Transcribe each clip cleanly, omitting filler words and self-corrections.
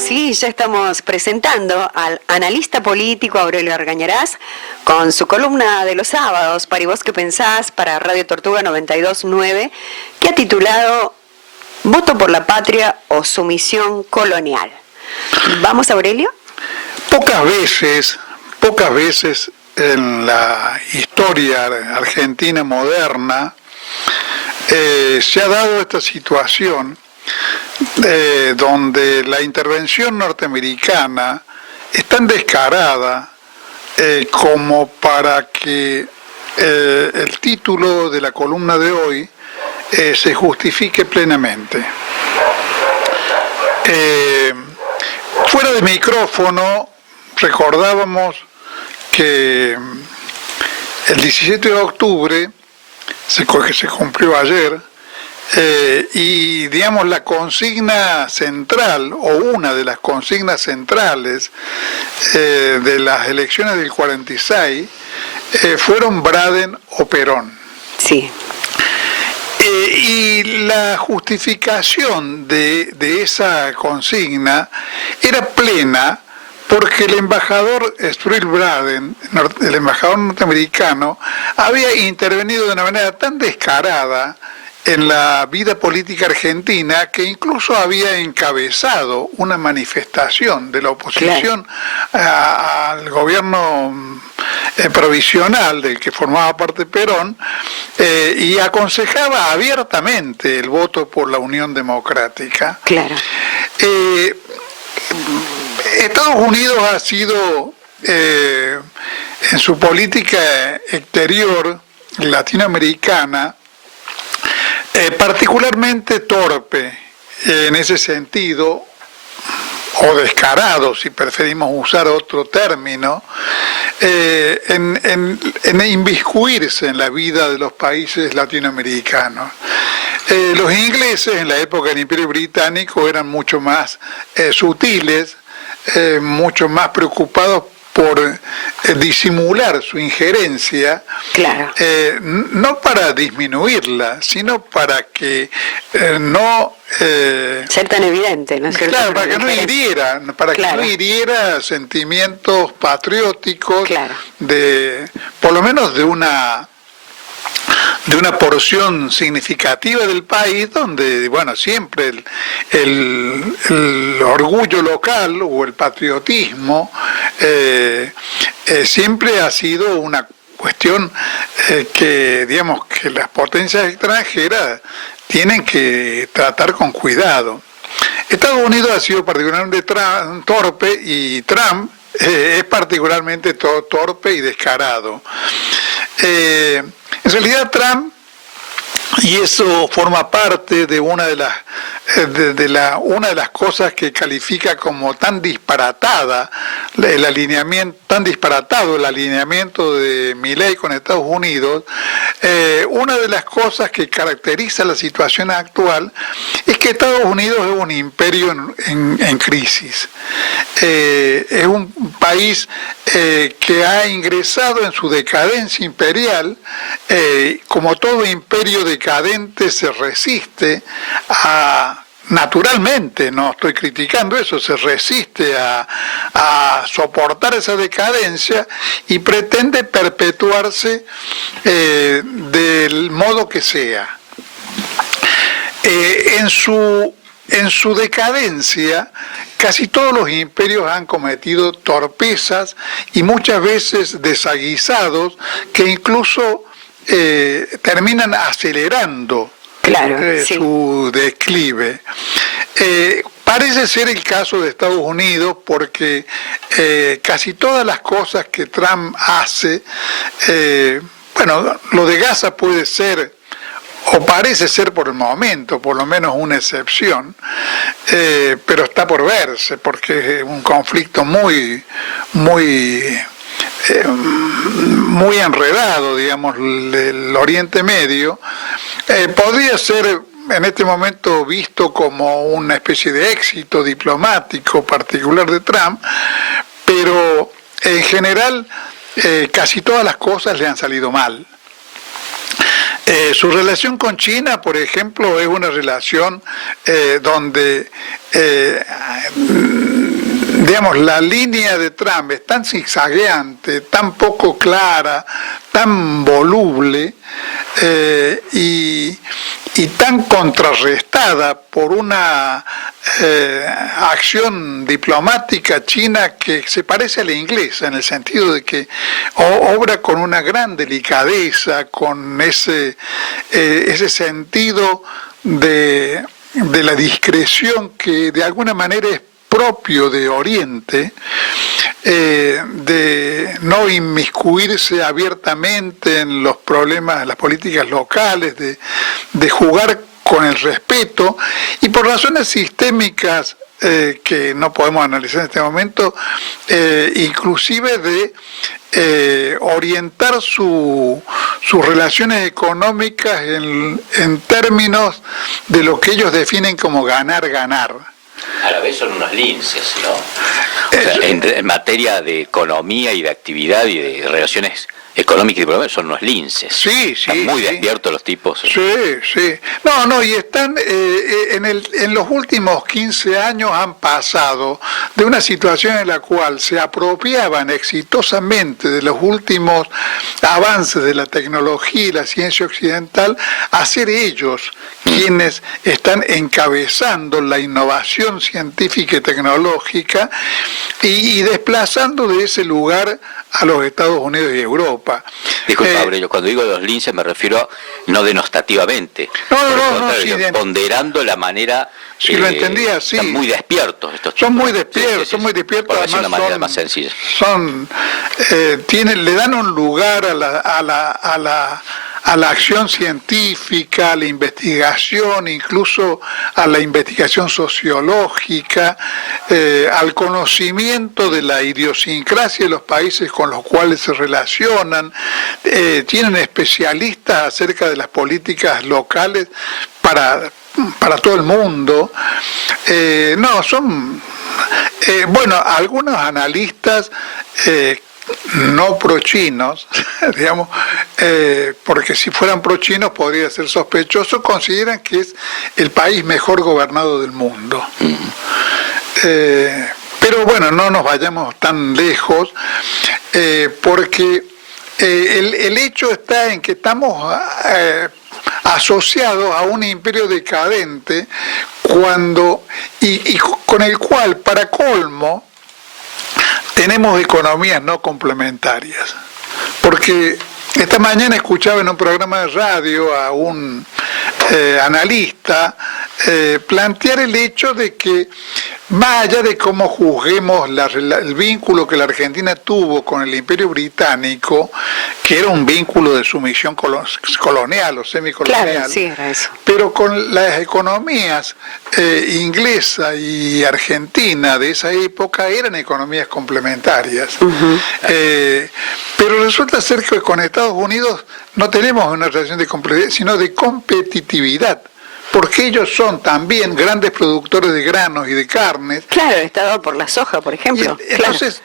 sí, ya estamos presentando al analista político Aurelio Argañarás con su columna de los sábados, Para ¿y vos qué pensás?, para Radio Tortuga 92.9, que ha titulado ¿Voto por la patria o sumisión colonial? ¿Vamos, Aurelio? Pocas veces en la historia argentina moderna se ha dado esta situación donde la intervención norteamericana es tan descarada como para que el título de la columna de hoy se justifique plenamente. Fuera de micrófono recordábamos que el 17 de octubre, que se cumplió ayer, y digamos la consigna central, o una de las consignas centrales de las elecciones del 46, fueron Braden o Perón. Sí. Y la justificación de esa consigna era plena, porque el embajador Stroil Braden, el embajador norteamericano, había intervenido de una manera tan descarada en la vida política argentina que incluso había encabezado una manifestación de la oposición al gobierno provisional del que formaba parte Perón, y aconsejaba abiertamente el voto por la Unión Democrática. Claro. Estados Unidos ha sido, en su política exterior latinoamericana, particularmente torpe en ese sentido, o descarado, si preferimos usar otro término, en inmiscuirse en la vida de los países latinoamericanos. Los ingleses en la época del Imperio Británico eran mucho más sutiles, mucho más preocupados por disimular su injerencia, claro. No para disminuirla, sino para que no... ser tan evidente, ¿no es cierto? Claro, para que no hiriera sentimientos patrióticos, claro, por lo menos de una porción significativa del país, donde, bueno, siempre el orgullo local o el patriotismo siempre ha sido una cuestión que, digamos, que las potencias extranjeras tienen que tratar con cuidado. Estados Unidos ha sido particularmente torpe, y Trump es particularmente torpe y descarado. En realidad Trump, y eso forma parte de una de las cosas que califica como tan disparatado el alineamiento de Milei con Estados Unidos. Una de las cosas que caracteriza la situación actual es que Estados Unidos es un imperio en crisis. Es un país que ha ingresado en su decadencia imperial. Como todo imperio decadente, se resiste naturalmente, no estoy criticando eso, se resiste a soportar esa decadencia y pretende perpetuarse del modo que sea. En su decadencia, casi todos los imperios han cometido torpezas y muchas veces desaguisados que incluso terminan acelerando su declive. Parece ser el caso de Estados Unidos, porque casi todas las cosas que Trump hace, lo de Gaza puede ser, o parece ser por el momento, por lo menos una excepción, pero está por verse, porque es un conflicto muy enredado, digamos, el Oriente Medio. Podría ser en este momento visto como una especie de éxito diplomático particular de Trump, pero en general casi todas las cosas le han salido mal. Su relación con China, por ejemplo, es una relación donde digamos, la línea de Trump es tan zigzagueante, tan poco clara, tan voluble y tan contrarrestada por una acción diplomática china que se parece a la inglesa, en el sentido de que obra con una gran delicadeza, con ese sentido de la discreción que de alguna manera es propio de Oriente, de no inmiscuirse abiertamente en los problemas, las políticas locales, de jugar con el respeto, y por razones sistémicas que no podemos analizar en este momento, inclusive de orientar sus relaciones económicas en términos de lo que ellos definen como ganar-ganar. A la vez son unos linces, ¿no? O sea, en materia de economía y de actividad y de relaciones económicas y diplomáticas son unos linces. Sí, están muy despiertos los tipos. Sí. No, y están, en los últimos 15 años han pasado de una situación en la cual se apropiaban exitosamente de los últimos avances de la tecnología y la ciencia occidental a ser ellos quienes están encabezando la innovación científica y tecnológica y desplazando de ese lugar a los Estados Unidos y Europa. Disculpa, Aurelio, cuando digo los linces me refiero no denostativamente, ponderando la manera. Si lo entendía así. Están muy despiertos estos tipos. Son muy despiertos, son muy despiertos. Por decir de una manera más sencilla. Le dan un lugar a la acción científica, a la investigación, incluso a la investigación sociológica, al conocimiento de la idiosincrasia de los países con los cuales se relacionan, tienen especialistas acerca de las políticas locales para todo el mundo. Algunos analistas no pro-chinos, digamos, porque si fueran pro-chinos podría ser sospechoso, consideran que es el país mejor gobernado del mundo. Pero bueno, no nos vayamos tan lejos, porque el hecho está en que estamos asociados a un imperio decadente y con el cual, para colmo, tenemos economías no complementarias. Porque esta mañana escuchaba en un programa de radio a un analista plantear el hecho de que, más allá de cómo juzguemos el vínculo que la Argentina tuvo con el Imperio Británico, que era un vínculo de sumisión colonial o semicolonial, claro, sí, era eso. Pero con las economías inglesa y argentina de esa época eran economías complementarias. Pero resulta ser que con Estados Unidos no tenemos una relación de competitividad, sino de competitividad, porque ellos son también grandes productores de granos y de carnes. Claro, estado por la soja, por ejemplo. Entonces,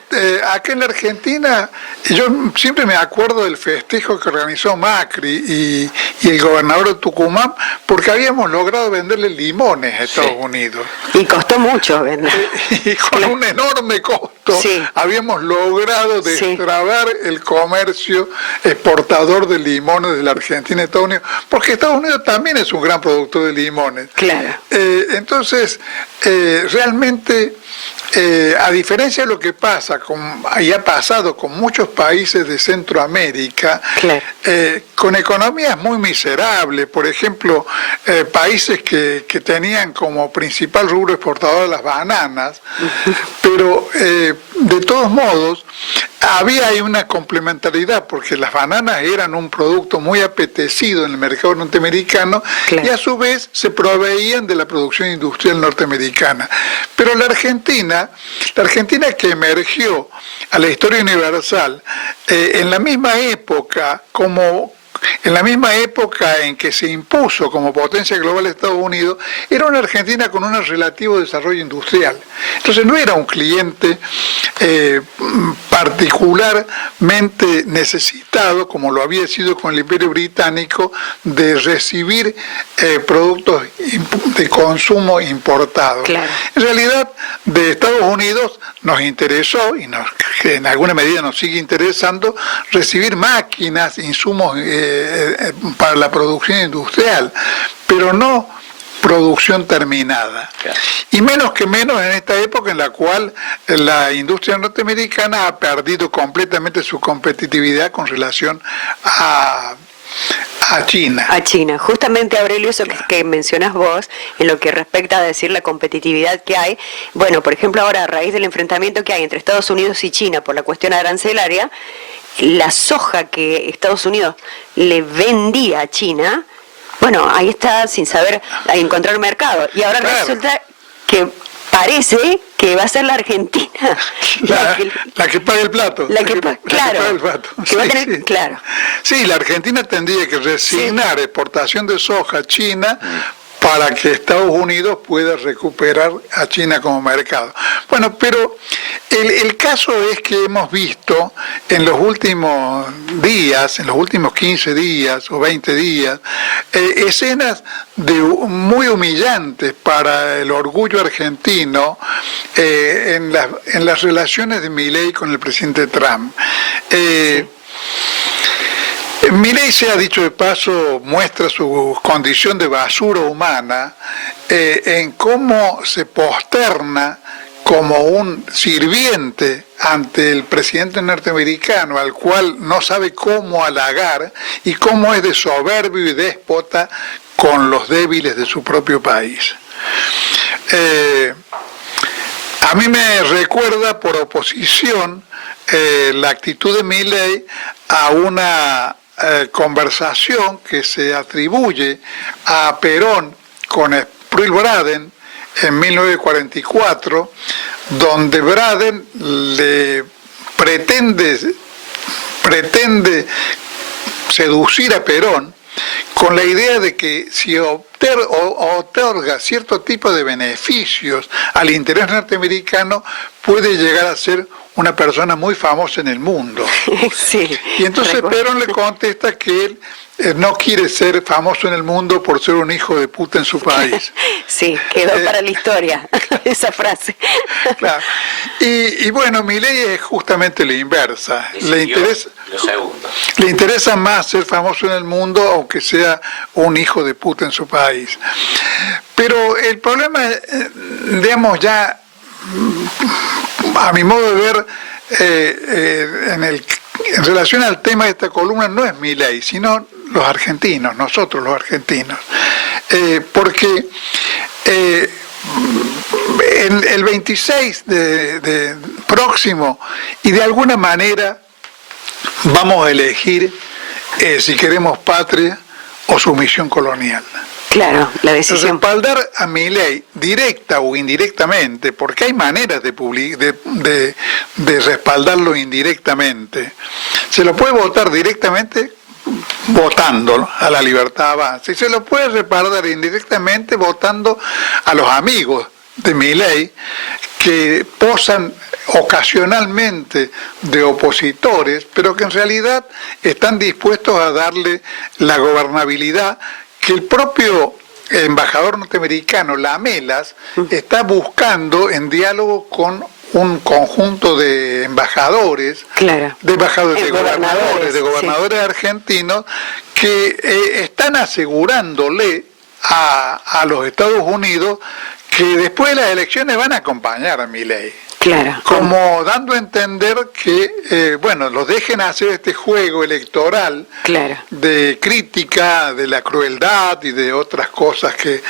acá en la Argentina, yo siempre me acuerdo del festejo que organizó Macri y el gobernador de Tucumán, porque habíamos logrado venderle limones a Estados Unidos. Y costó mucho vender. Y con un enorme costo habíamos logrado destrabar el comercio exportador de limones de la Argentina y Estados Unidos, porque Estados Unidos también es un gran productor de limones. Claro. Entonces, realmente, a diferencia de lo que pasa y ha pasado con muchos países de Centroamérica, con economías muy miserables, por ejemplo, países que tenían como principal rubro exportador las bananas, pero de todos modos había ahí una complementariedad, porque las bananas eran un producto muy apetecido en el mercado norteamericano y a su vez se proveían de la producción industrial norteamericana. Pero la Argentina que emergió a la historia universal en la misma época como en la misma época en que se impuso como potencia global Estados Unidos, era una Argentina con un relativo desarrollo industrial. Entonces no era un cliente particularmente necesitado, como lo había sido con el Imperio Británico, de recibir productos de consumo importados. Claro. En realidad, de Estados Unidos nos interesó, y en alguna medida nos sigue interesando, recibir máquinas, insumos para la producción industrial, pero no producción terminada. Claro. Y menos en esta época en la cual la industria norteamericana ha perdido completamente su competitividad con relación a China. A China. Justamente, Aurelio, eso que mencionas vos, en lo que respecta a decir la competitividad que hay, bueno, por ejemplo, ahora a raíz del enfrentamiento que hay entre Estados Unidos y China por la cuestión arancelaria, la soja que Estados Unidos le vendía a China, bueno, ahí está sin saber encontrar mercado. Y ahora claro, resulta que parece que va a ser la Argentina la que paga el plato. Claro. paga el plato. Que va a tener, claro. Sí, la Argentina tendría que resignar exportación de soja a China para que Estados Unidos pueda recuperar a China como mercado. Bueno, pero el caso es que hemos visto en los últimos días, en los últimos 15 días o 20 días, escenas muy humillantes para el orgullo argentino en las relaciones de Milei con el presidente Trump. Milei, se ha dicho de paso, muestra su condición de basura humana en cómo se posterna como un sirviente ante el presidente norteamericano, al cual no sabe cómo halagar, y cómo es de soberbio y déspota con los débiles de su propio país. A mí me recuerda por oposición la actitud de Milei a una conversación que se atribuye a Perón con Sproul Braden en 1944, donde Braden le pretende seducir a Perón con la idea de que si otorga cierto tipo de beneficios al interés norteamericano, puede llegar a ser una persona muy famosa en el mundo. Sí, y entonces Perón le contesta que él no quiere ser famoso en el mundo por ser un hijo de puta en su país. Sí, quedó para la historia esa frase. Claro. Y bueno, Milei es justamente la inversa. Le interesa más ser famoso en el mundo, aunque sea un hijo de puta en su país. Pero el problema, digamos, ya a mi modo de ver, en relación al tema de esta columna, no es Milei, sino los argentinos, nosotros los argentinos. Porque el 26 de próximo, y de alguna manera vamos a elegir si queremos patria o sumisión colonial. Claro, la decisión. Respaldar a Milei, directa o indirectamente, porque hay maneras de respaldarlo indirectamente. Se lo puede votar directamente votando a la Libertad Avanza, y se lo puede respaldar indirectamente votando a los amigos de Milei, que posan ocasionalmente de opositores, pero que en realidad están dispuestos a darle la gobernabilidad que el propio embajador norteamericano, Lamelas, está buscando en diálogo con un conjunto de embajadores, claro, de gobernadores argentinos, que están asegurándole a los Estados Unidos que después de las elecciones van a acompañar a Milei. Claro. Como dando a entender que, los dejen hacer este juego electoral, claro, de crítica de la crueldad y de otras cosas que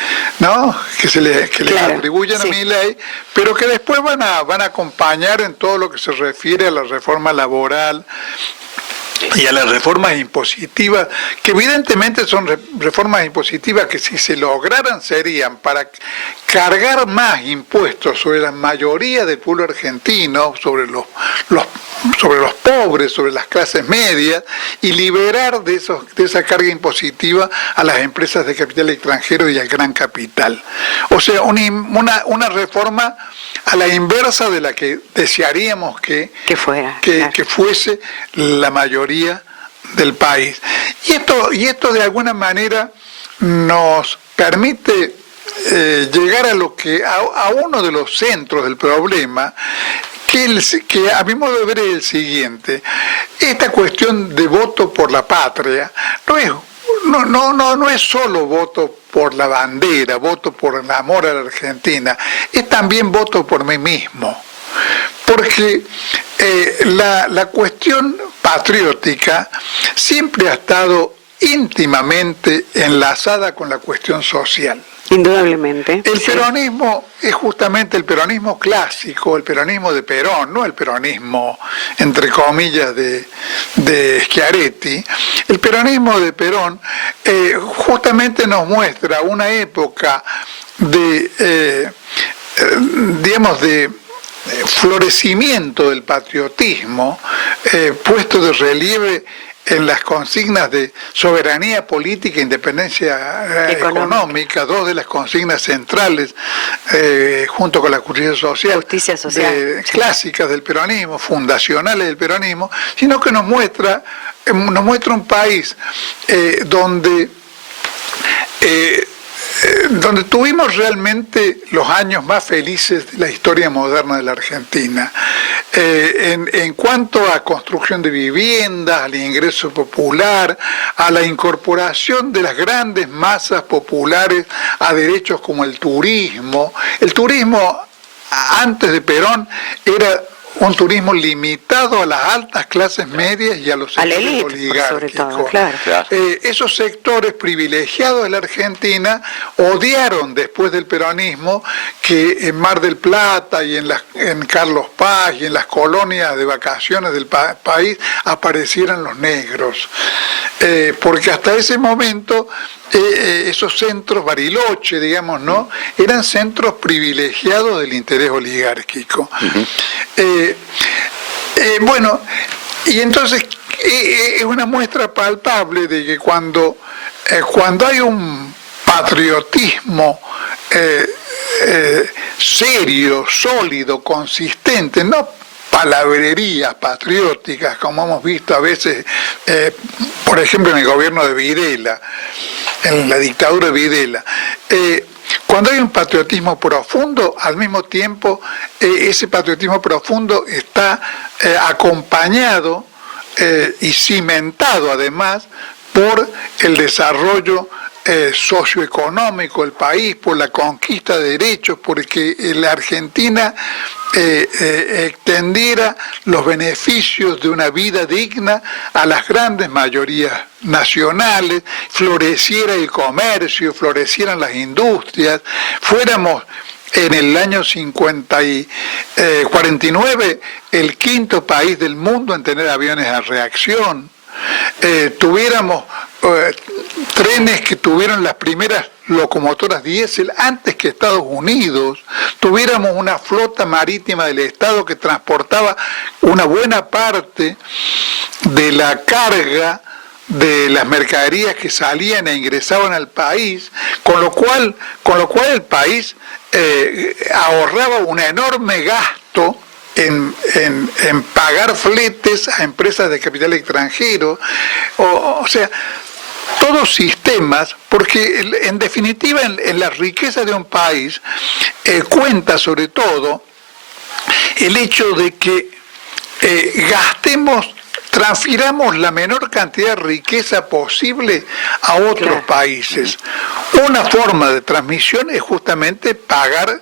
les atribuyen, sí, a Milei, pero que después van a acompañar en todo lo que se refiere a la reforma laboral y a las reformas impositivas, que evidentemente son reformas impositivas que si se lograran serían para cargar más impuestos sobre la mayoría del pueblo argentino, sobre los pobres, sobre las clases medias, y liberar de esa carga impositiva a las empresas de capital extranjero y al gran capital. O sea, una reforma a la inversa de la que desearíamos que fuese la mayoría del país. Y esto de alguna manera nos permite llegar a uno de los centros del problema, que a mi modo de ver es el siguiente. Esta cuestión de voto por la patria no es solo voto por la bandera, voto por el amor a la Argentina, es también voto por mí mismo. Porque la cuestión patriótica siempre ha estado íntimamente enlazada con la cuestión social. Indudablemente. El peronismo es justamente el peronismo clásico, el peronismo de Perón, no el peronismo, entre comillas, de Schiaretti. El peronismo de Perón justamente nos muestra una época de florecimiento del patriotismo, puesto de relieve en las consignas de soberanía política e independencia económica, dos de las consignas centrales, junto con la justicia social, clásicas del peronismo, fundacionales del peronismo, sino que nos muestra un país donde tuvimos realmente los años más felices de la historia moderna de la Argentina. En cuanto a construcción de viviendas, al ingreso popular, a la incorporación de las grandes masas populares a derechos como el turismo. El turismo antes de Perón era un turismo limitado a las altas clases medias y a los sectores oligárquicos. Sobre todo, claro. Esos sectores privilegiados de la Argentina odiaron después del peronismo que en Mar del Plata y en Carlos Paz y en las colonias de vacaciones del país aparecieran los negros. Porque hasta ese momento esos centros, Bariloche, digamos, ¿no?, eran centros privilegiados del interés oligárquico. Bueno, y entonces es una muestra palpable de que cuando hay un patriotismo serio, sólido, consistente, no palabrerías patrióticas, como hemos visto a veces, por ejemplo, en el gobierno de Videla, en la dictadura de Videla. Cuando hay un patriotismo profundo, al mismo tiempo ese patriotismo profundo está acompañado y cimentado además por el desarrollo socioeconómico del país, por la conquista de derechos, porque la Argentina extendiera los beneficios de una vida digna a las grandes mayorías nacionales, floreciera el comercio, florecieran las industrias, fuéramos en el año 49 el quinto país del mundo en tener aviones a reacción, tuviéramos trenes que tuvieron las primeras locomotoras diésel antes que Estados Unidos, tuviéramos una flota marítima del Estado que transportaba una buena parte de la carga de las mercaderías que salían e ingresaban al país, con lo cual el país ahorraba un enorme gasto en pagar fletes a empresas de capital extranjero, o sea, todos sistemas, porque en definitiva en la riqueza de un país cuenta sobre todo el hecho de que transfiramos la menor cantidad de riqueza posible a otros países. Una forma de transmisión es justamente pagar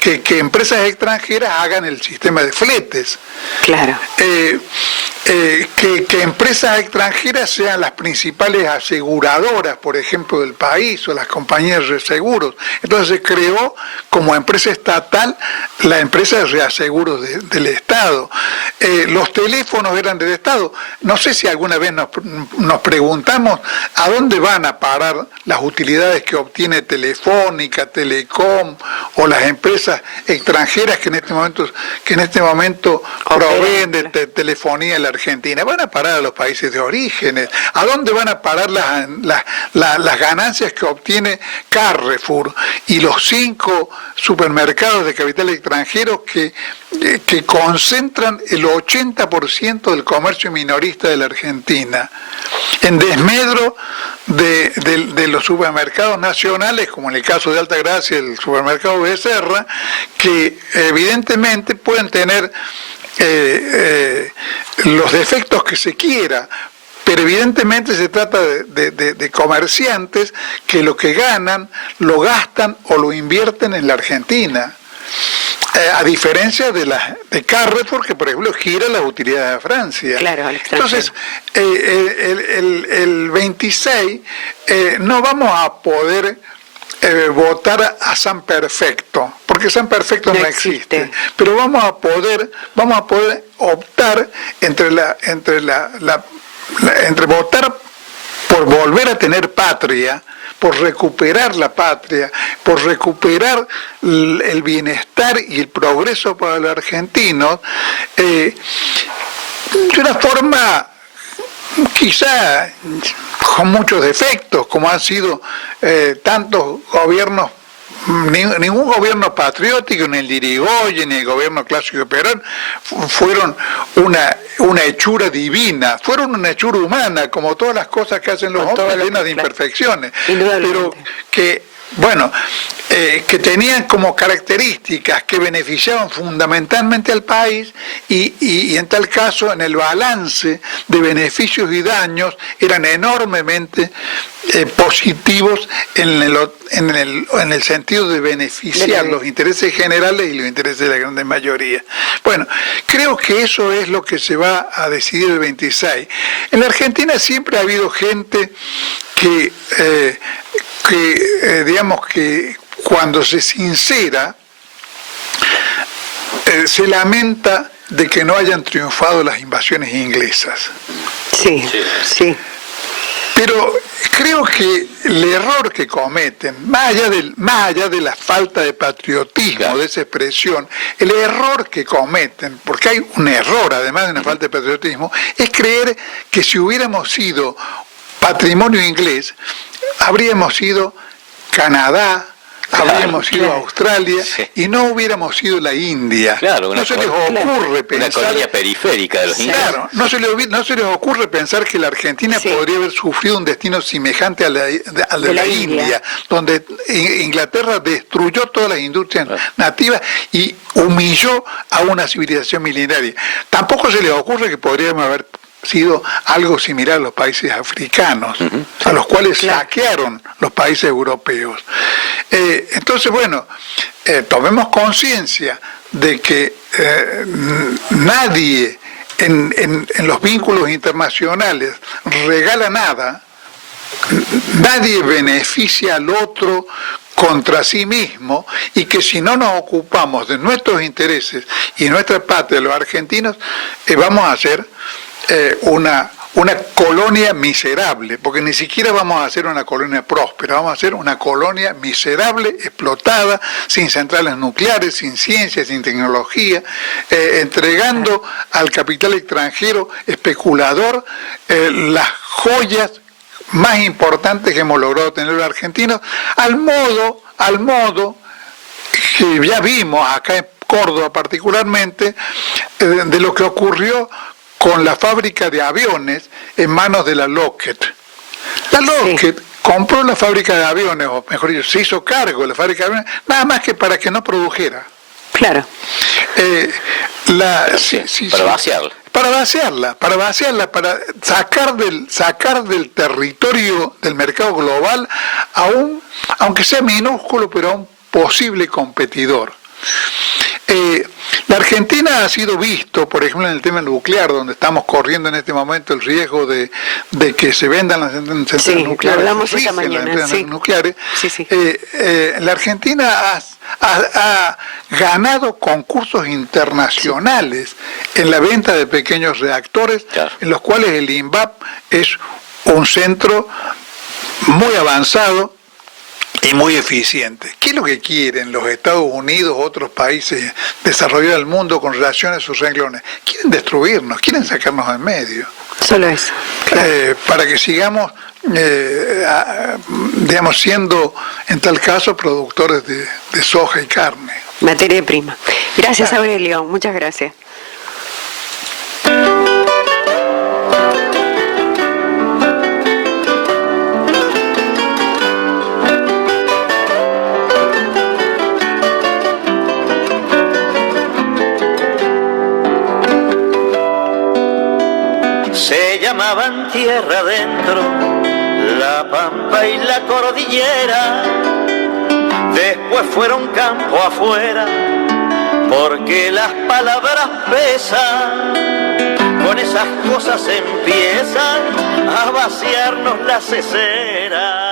que empresas extranjeras hagan el sistema de fletes. Claro. que empresas extranjeras sean las principales aseguradoras, por ejemplo, del país, o las compañías de seguros. Entonces se creó como empresa estatal la empresa de reaseguros del Estado. Los teléfonos eran del Estado. No sé si alguna vez nos preguntamos a dónde van a parar las utilidades que obtiene Telefónica, Telecom o las empresas extranjeras que en este momento proveen de telefonía en la Argentina. Van a parar a los países de orígenes. ¿A dónde van a parar las ganancias que obtiene Carrefour y los 5 supermercados de capital extranjero que concentran el 80% del comercio minorista de la Argentina, en desmedro de los supermercados nacionales, como en el caso de Altagracia, el supermercado Becerra, que evidentemente pueden tener los defectos que se quiera, pero evidentemente se trata de comerciantes que lo que ganan lo gastan o lo invierten en la Argentina. A diferencia de Carrefour, que por ejemplo gira las utilidades a Francia. Claro, al extranjero. Entonces, el 26 no vamos a poder votar a San Perfecto, porque San Perfecto no existe. Pero vamos a poder optar entre votar por volver a tener patria, por recuperar la patria, por recuperar el bienestar y el progreso para los argentinos, de una forma quizá con muchos defectos, como han sido tantos gobiernos. Ningún gobierno patriótico, ni el de Irigoyen, ni el gobierno clásico de Perón, fueron una hechura divina, fueron una hechura humana, como todas las cosas que hacen los hombres, llenas de imperfecciones, pero que tenían como características que beneficiaban fundamentalmente al país y en tal caso en el balance de beneficios y daños eran enormemente positivos en el sentido de beneficiar los intereses generales y los intereses de la gran mayoría. Bueno, creo que eso es lo que se va a decidir el 26. En la Argentina siempre ha habido gente que digamos que cuando se sincera se lamenta de que no hayan triunfado las invasiones inglesas. Sí. Pero creo que el error que cometen, más allá de la falta de patriotismo, de esa expresión, el error que cometen, porque hay un error además de una falta de patriotismo, es creer que si hubiéramos sido patrimonio inglés, habríamos sido Canadá, habríamos sido Australia y no hubiéramos sido la India. Claro, no se les ocurre pensar, una colonia periférica de los ingleses. Claro, no se les ocurre pensar que la Argentina podría haber sufrido un destino semejante al de la India, donde Inglaterra destruyó todas las industrias nativas y humilló a una civilización milenaria. Tampoco se les ocurre que podríamos haber sido algo similar a los países africanos, a los cuales saquearon los países europeos. Entonces, bueno, tomemos conciencia de que nadie en los vínculos internacionales regala nada, nadie beneficia al otro contra sí mismo, y que si no nos ocupamos de nuestros intereses y nuestra patria, los argentinos, vamos a ser una colonia miserable, porque ni siquiera vamos a hacer una colonia próspera, vamos a hacer una colonia miserable, explotada, sin centrales nucleares, sin ciencia, sin tecnología, entregando al capital extranjero especulador las joyas más importantes que hemos logrado tener los argentinos, al modo que ya vimos acá en Córdoba particularmente, de lo que ocurrió con la fábrica de aviones en manos de la Lockheed. La Lockheed compró la fábrica de aviones, o mejor dicho, se hizo cargo de la fábrica de aviones, nada más que para que no produjera. Claro. Para vaciarla. Para vaciarla, para sacar del territorio del mercado global aunque sea minúsculo, pero a un posible competidor. La Argentina ha sido visto, por ejemplo, en el tema nuclear, donde estamos corriendo en este momento el riesgo de que se vendan las centrales nucleares. Hablamos esta mañana, nucleares. Sí. La Argentina ha ganado concursos internacionales en la venta de pequeños reactores, claro, en los cuales el INVAP es un centro muy avanzado y muy eficiente. ¿Qué es lo que quieren los Estados Unidos, otros países desarrollados del mundo con relación a sus renglones? Quieren destruirnos, quieren sacarnos del medio. Solo eso. Claro. Para que sigamos, digamos, siendo, en tal caso, productores de soja y carne. Materia prima. Gracias, Aurelio. Muchas gracias. Se llamaban tierra adentro, la pampa y la cordillera, después fueron campo afuera, porque las palabras pesan, con esas cosas empiezan a vaciarnos las ceseras.